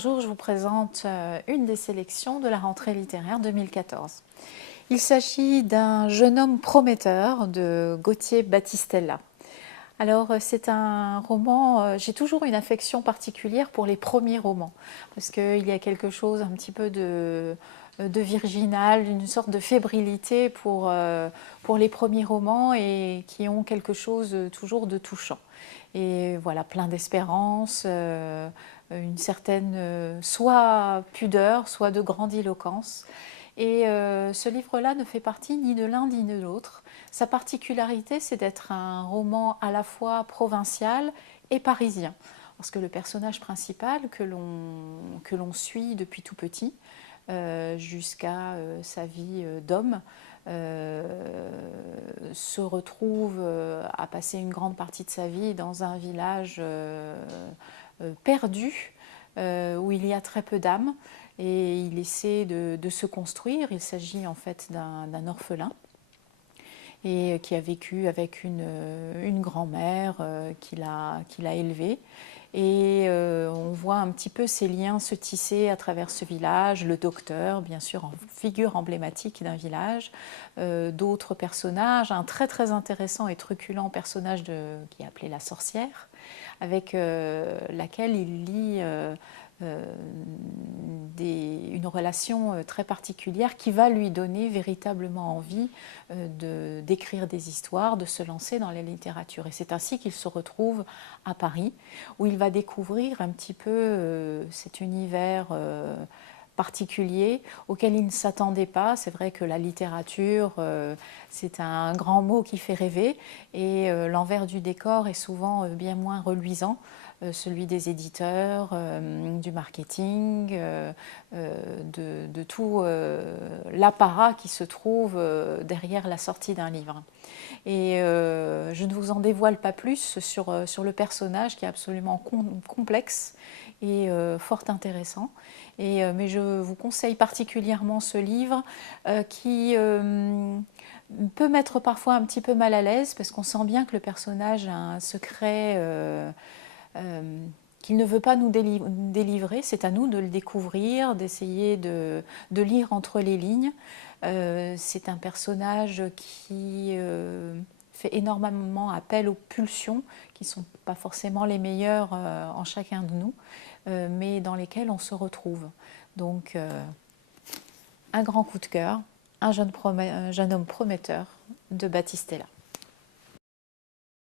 Bonjour, je vous présente une des sélections de la rentrée littéraire 2014. Il s'agit d'un jeune homme prometteur de Gauthier Battistella. Alors c'est un roman, j'ai toujours une affection particulière pour les premiers romans, parce qu'il y a quelque chose un petit peu de virginal, une sorte de fébrilité pour les premiers romans et qui ont quelque chose toujours de touchant. Et voilà, plein d'espérance, une certaine soit pudeur, soit de grandiloquence. Et ce livre-là ne fait partie ni de l'un ni de l'autre. Sa particularité, c'est d'être un roman à la fois provincial et parisien. Parce que le personnage principal que l'on suit depuis tout petit, jusqu'à sa vie d'homme, se retrouve à passer une grande partie de sa vie dans un village perdu, où il y a très peu d'âmes, et il essaie de se construire. Il s'agit en fait d'un orphelin et qui a vécu avec une grand-mère qu'il a élevée. Et on voit un petit peu ces liens se tisser à travers ce village, le docteur, bien sûr, en figure emblématique d'un village, d'autres personnages, un très très intéressant et truculent personnage qui est appelé la sorcière, avec laquelle il lie une relation très particulière qui va lui donner véritablement envie d'écrire des histoires, de se lancer dans la littérature. Et c'est ainsi qu'il se retrouve à Paris, où il va découvrir un petit peu cet univers particulier auquel il ne s'attendait pas. C'est vrai que la littérature, c'est un grand mot qui fait rêver, et l'envers du décor est souvent bien moins reluisant. Celui des éditeurs, du marketing, de tout l'apparat qui se trouve derrière la sortie d'un livre. Et je ne vous en dévoile pas plus sur le personnage qui est absolument complexe et fort intéressant. Mais je vous conseille particulièrement ce livre qui peut mettre parfois un petit peu mal à l'aise, parce qu'on sent bien que le personnage a un secret qu'il ne veut pas nous délivrer. C'est à nous de le découvrir, d'essayer de lire entre les lignes. C'est un personnage qui fait énormément appel aux pulsions, qui ne sont pas forcément les meilleures en chacun de nous, mais dans lesquelles on se retrouve. Donc, un grand coup de cœur, un jeune homme prometteur de Battistella.